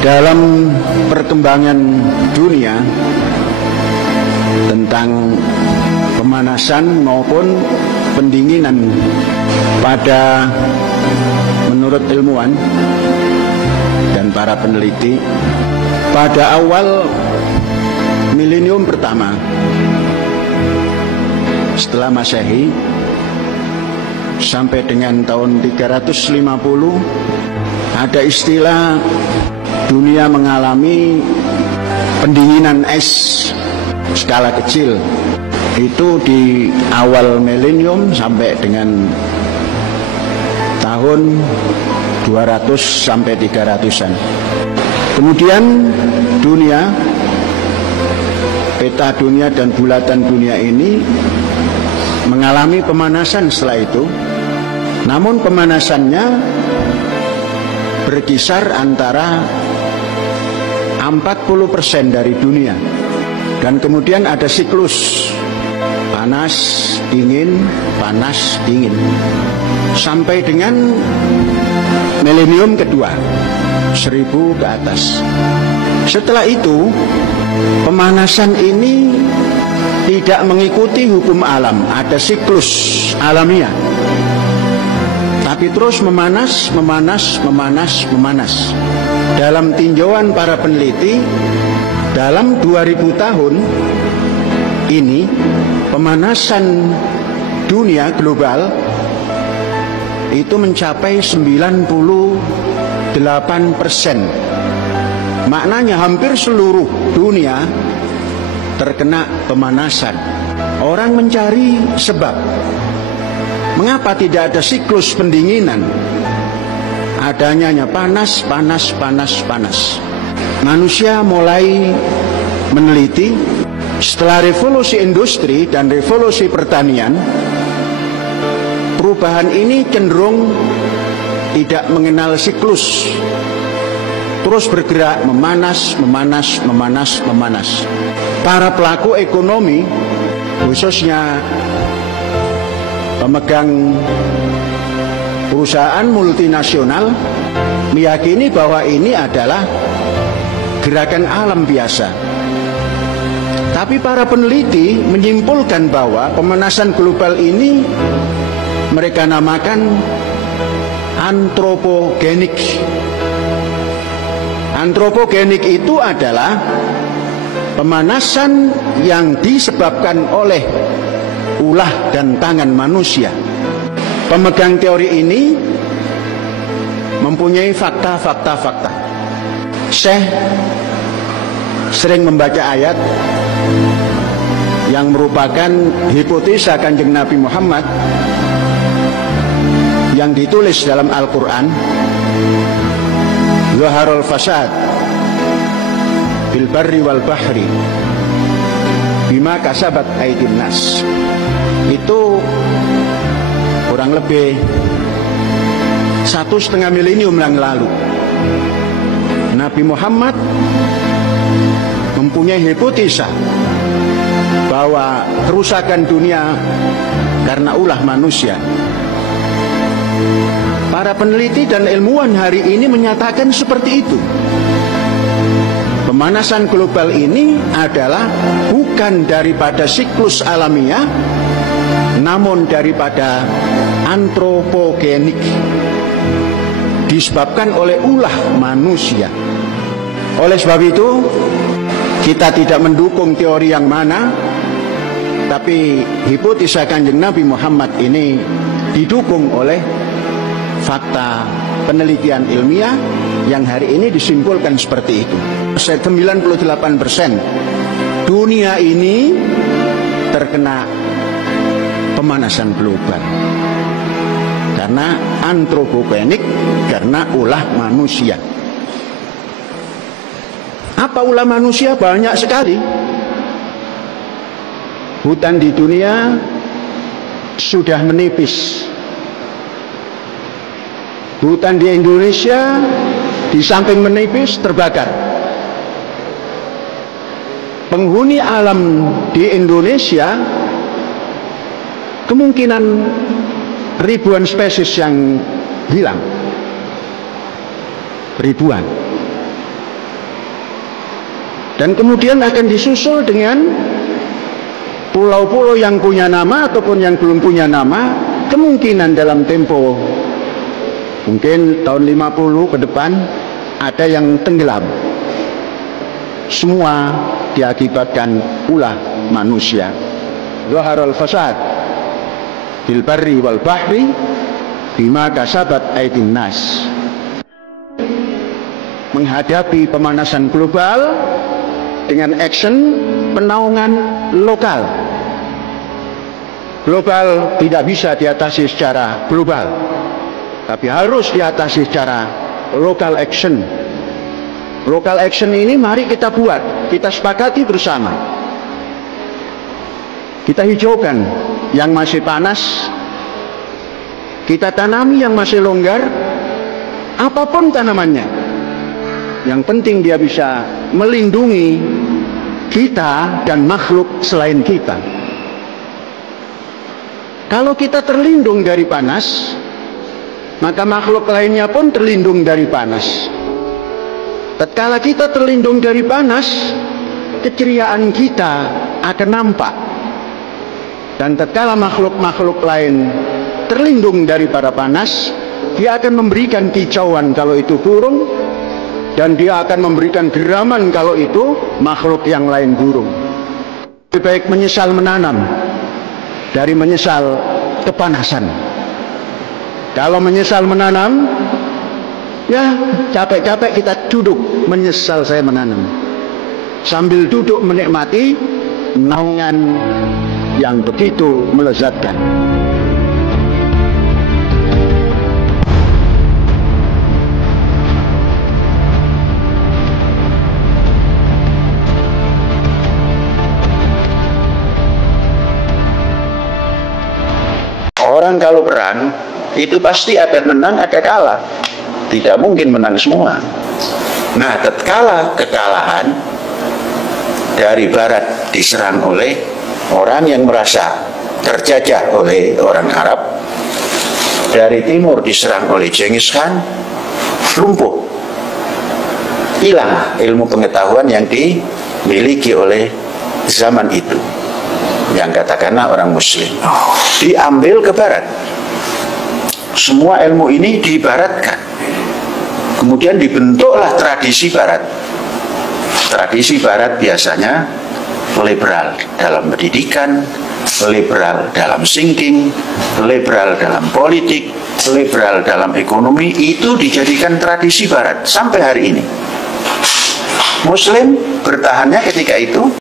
Dalam perkembangan dunia tentang pemanasan maupun pendinginan menurut ilmuwan dan para peneliti, pada awal milenium pertama setelah Masehi sampai dengan tahun 350 ada istilah dunia mengalami pendinginan es skala kecil. Itu di awal milenium sampai dengan tahun 200 sampai 300-an. Kemudian peta dunia dan bulatan dunia ini mengalami pemanasan setelah itu. Namun pemanasannya berkisar antara 40% dari dunia. Dan kemudian ada siklus panas, dingin, panas, dingin. Sampai dengan milenium kedua, 1000 ke atas. Setelah itu, pemanasan ini tidak mengikuti hukum alam, ada siklus alamiah. Tapi terus memanas. Dalam tinjauan para peneliti, dalam 2000 tahun ini, pemanasan dunia global itu mencapai 98%. Maknanya hampir seluruh dunia terkena pemanasan. Orang mencari sebab. Mengapa tidak ada siklus pendinginan? Adanya panas. Manusia mulai meneliti setelah revolusi industri dan revolusi pertanian, perubahan ini cenderung tidak mengenal siklus. Terus bergerak memanas. Para pelaku ekonomi, khususnya pemegang perusahaan multinasional, meyakini bahwa ini adalah gerakan alam biasa. Tapi para peneliti menyimpulkan bahwa pemanasan global ini mereka namakan antropogenik. Antropogenik itu adalah pemanasan yang disebabkan oleh ulah dan tangan manusia. Pemegang teori ini mempunyai fakta. Syekh sering membaca ayat yang merupakan hipotesa Kanjeng Nabi Muhammad yang ditulis dalam Al-Quran. Zaharul fasad bil barri wal bahri bima kasabat aydin nas. Itu kurang lebih 1,5 milenium yang lalu. Nabi Muhammad mempunyai hipotesa bahwa kerusakan dunia karena ulah manusia. Para peneliti dan ilmuwan hari ini menyatakan seperti itu. Pemanasan global ini adalah bukan daripada siklus alamiah, namun daripada antropogenik, disebabkan oleh ulah manusia. Oleh sebab itu, kita tidak mendukung teori yang mana, tapi hipotesa Kanjeng Nabi Muhammad ini didukung oleh fakta penelitian ilmiah yang hari ini disimpulkan seperti itu. 98% dunia ini terkena pemanasan global karena antropogenik, karena ulah manusia. Apa ulah manusia? Banyak sekali. Hutan di dunia sudah menipis. Hutan di Indonesia di samping menipis terbakar. Penghuni alam di Indonesia kemungkinan ribuan spesies yang hilang. Ribuan. Dan kemudian akan disusul dengan pulau-pulau yang punya nama ataupun yang belum punya nama, kemungkinan dalam tempo mungkin tahun 50 ke depan ada yang tenggelam. Semua diakibatkan ulah manusia. Zaharal fasad fil barri wal bahri bima kasabat aydin nas. Menghadapi pemanasan global dengan action penaungan lokal. Global tidak bisa diatasi secara global, tapi harus diatasi secara local action. Local action ini mari kita buat, kita sepakati bersama. Kita hijaukan yang masih panas, kita tanami yang masih longgar, apapun tanamannya. Yang penting dia bisa melindungi kita dan makhluk selain kita. Kalau kita terlindung dari panas, maka makhluk lainnya pun terlindung dari panas. Tatkala kita terlindung dari panas, keceriaan kita akan nampak. Dan tatkala makhluk-makhluk lain terlindung dari para panas, dia akan memberikan kicauan kalau itu burung, dan dia akan memberikan geraman kalau itu makhluk yang lain burung. Lebih baik menyesal menanam dari menyesal kepanasan. Kalau menyesal menanam, ya capek-capek kita duduk menyesal saya menanam, sambil duduk menikmati naungan yang begitu melezatkan. Orang kalau perang itu pasti ada menang, ada kalah. Tidak mungkin menang semua. Nah, tatkala kekalahan, dari barat diserang oleh orang yang merasa terjajah oleh orang Arab, dari timur diserang oleh Genghis Khan, lumpuh, hilang ilmu pengetahuan yang dimiliki oleh zaman itu, yang katakanlah orang muslim, diambil ke barat. Semua ilmu ini dibaratkan, kemudian dibentuklah tradisi barat. Tradisi barat biasanya liberal dalam pendidikan, liberal dalam thinking, liberal dalam politik, liberal dalam ekonomi. Itu dijadikan tradisi barat sampai hari ini. Muslim bertahannya ketika itu